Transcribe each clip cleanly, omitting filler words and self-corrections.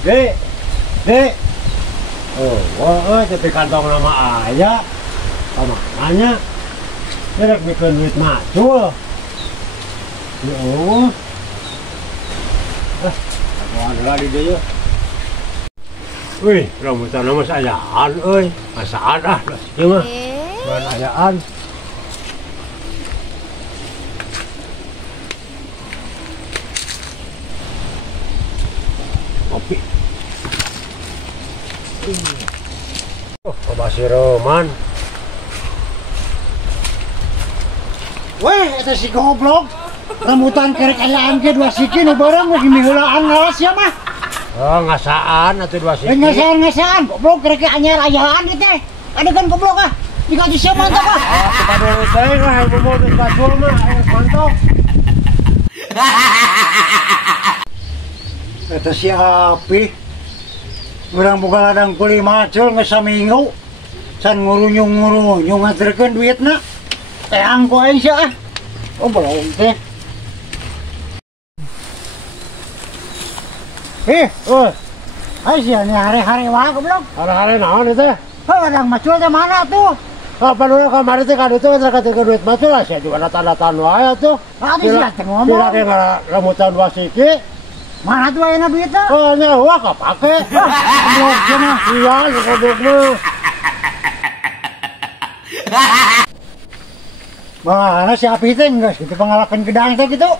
Dek, dek. Oh, tapi kantong nama ayah. Sama nanya. Direk bikin duit macul. Yo. Ada lagi dia. Wih, rambutan nama sayaan, masaan ah, ini mah. Bukan ayaan. Kopi. Oh, Basi Roman. Weh, itu si goblok. Rambutan kerek ayaan ke dua siki nu bareng lagi miheulaan ngalas ya mah. Oh, ngasaan atuh dua siki. Ngasaan, goblok kerek anyar ayaan ieu teh. Adegan goblok ah. Dikaji sia mantap ah. Kita dulu teh mah mau geus bacul mah mantap. Eta si Api. Urang boga ladang kuli macul geus saminggu. Can ngurunyung ngaterkeun duitna. Teang ku aing sia ah. Oh, belum teh. Ayo sih, ini hari-hari wah goblok. Hari-hari naon itu teh? Ladang macul teh mana tuh? Kapan dulu kemarin teh kan itu ketika duit macul lah, saya juga datang-datang wae tuh. Tadi sih teh ngomong. Tidak kayak rambutan dua siki. Mana tuh ayeuna duitnya? Oh, nyawa kapake. Goblok cenah. Iya, goblok mah. Mana si Api teh geus kitu pangalakeun gedang teh gitu.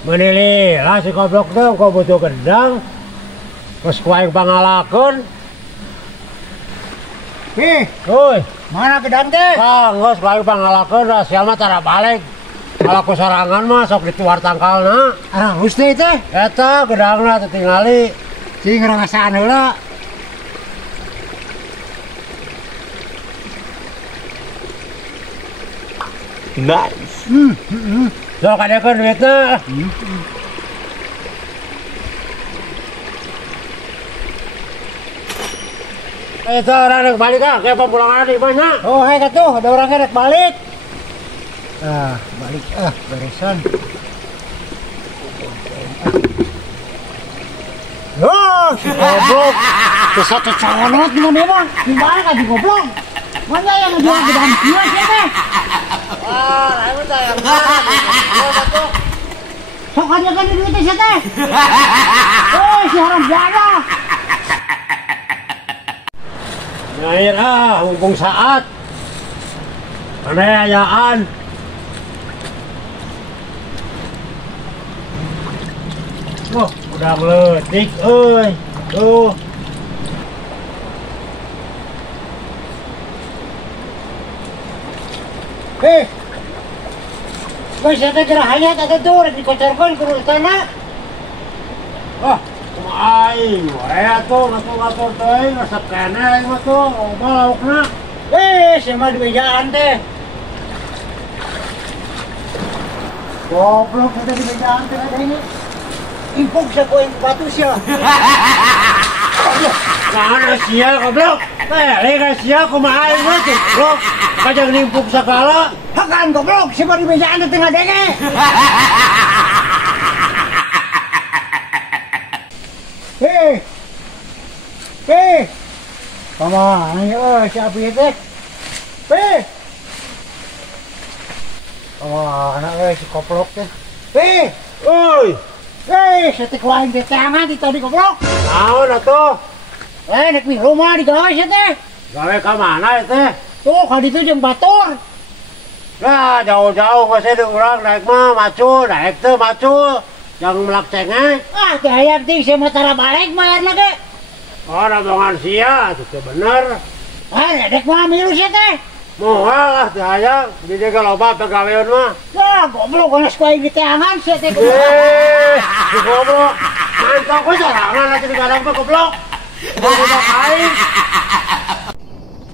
Menilai lah si goblok teh kok butuh gedang. Terus kuaing pangalakeun. Hoi, mana gedang teh? Geus kuaing pangalakeun rahasia mah tara balik. Kalau sorangan mah sok dituar tangkalna. Arahus teh teh. Eta gedangna teh tingali. Cing ngasaan heula. Nice. So kadekeun duitna. Eta orang rek balik ah, kayak pemulangan di mana? Oh, hai katuh, ada orangnya rek balik. Balik beresan. Oh, si goblok. Satu colot dengan dia mah. Gimana kan si goblok? Mana yang ngejual gedang dia siapa? Wah, lain teh yang sok aja kan duitnya siapa? Oh, si haram jana. Nyair mumpung saat. Mana ayaan? Oh, udah meletik, tuh. Guys, ada gerahanya tak tuh dikocorkan ke tanah. Kumain, wae tuh ngatur teh, resep kene mah tuh, loba laukna. Sama dibejaan teh. Goblok kita dibejaan teh ada ini. Impuk sa ko yang batu sia. Nah, sia goblok. Leka sia kumaha mah tuh, goblok. Kajang nimpuk sakala. Hakan goblok, sama dibejaan teh ngadenge. Kama, ayo siapa teh? Anak si koplok teh. Setik lain teh tangan di tadi goblok. Naon atuh? Nek di rumah di gawe teh. Gawe ka mana teh? Tuh, ka ditu jeung batur. Nah, jauh-jauh masih ada orang naik mah macul, naik teh macul. Jangan melak cengeng. Teh hayang ting saya matara balik bayar lagi. Oh, rombongan sia, itu bener. Dek mah milu sia teh. Moal lah teh hayang, di jaga loba pegawaian mah. Goblok kana sekolah di teangan sia teh. Si goblok. Mantap kok jalangan lagi di gadang teh goblok. Goblok aing.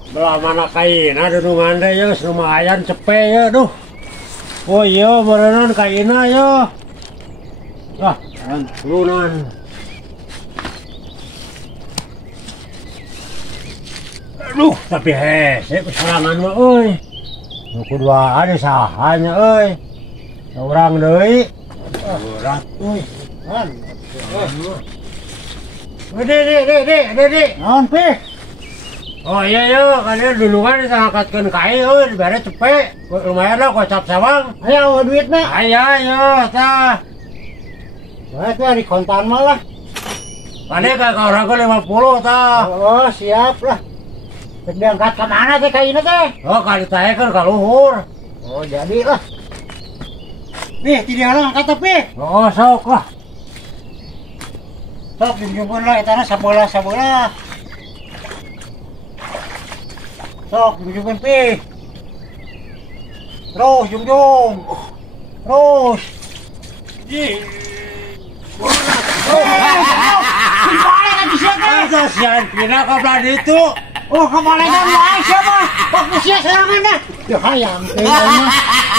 Belah mana kaina di rumah anda ya, lumayan cepet ya, duh. Oh iya, berenan kaina ya. Turunan. Aduh, tapi hese kesalangan mah, kedua ada sahanya, Orang deui. Berat, Di. Naon pi? Oh iya kalian duluan ditangkatkan kai dibere cepet. Lumayan lah kocap sawang. Ayo duitna. Ayo tah. Wah itu di kontan malah. Kali kakak orang 50 tah. Oh siap lah. Diangkat ke mana teh kainnya teh? Oh kali teh kan ka luhur. Oh jadi lah. Nih tidak orang kata pi. Oh sok lah. Sok junjungan lah itana sabola. Sok junjungan pi. Terus junjung. Terus. Masa sian pina ka belah itu. Oh kemalingan lah siapa? Fokus ya serangan dah. Ya hayang teh mah.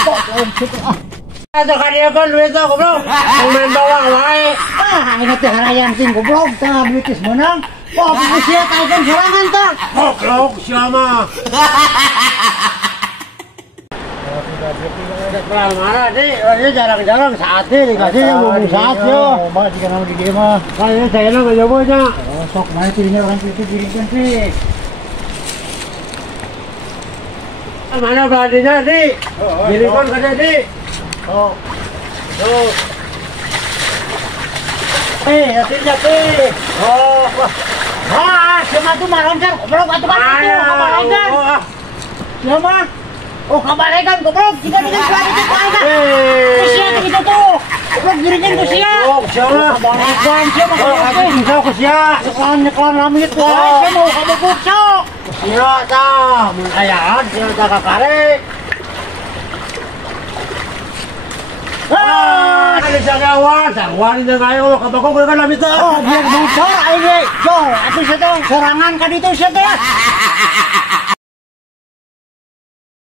Kok situ ah. Ada kalian kan duit aku bro. Main bawang wae. Ah ini teh harayan sing goblok tah duitis menang. Wah fokus ya tahan serangan tah. Goblok siapa? Udah marah deh, ini jarang-jarang saatnya dikasih yang ngomong saat yo. Mbak jika nama di dia mah. Kayaknya saya nggak jawabnya. Oh sok mana tirinya orang itu diringkan sih. Mana beladinya di? Diringkan kerja di. Oh. Tuh. Hasilnya teh. Oh, Wah, siapa tuh maloncar? Goblok atuh kan itu kabalengan. Siapa? Oh, kabalengan goblok. Jika dengan pelari itu aja. Kusia tuh gitu tuh. Goblok diringkan kusia. Oh, siapa? Kabalengan siapa goblok? Bisa kusia. Nyeklan lamit tuh. Saya mau kamu kucok. Kusia tah, mun ayaan sia tah kakarek. Ada sagawan, sagawan ini kayo kabako ko kan lamit tah. Oh, biar bocor aing ge. Jol, atuh saya serangan ka ditu sia teh.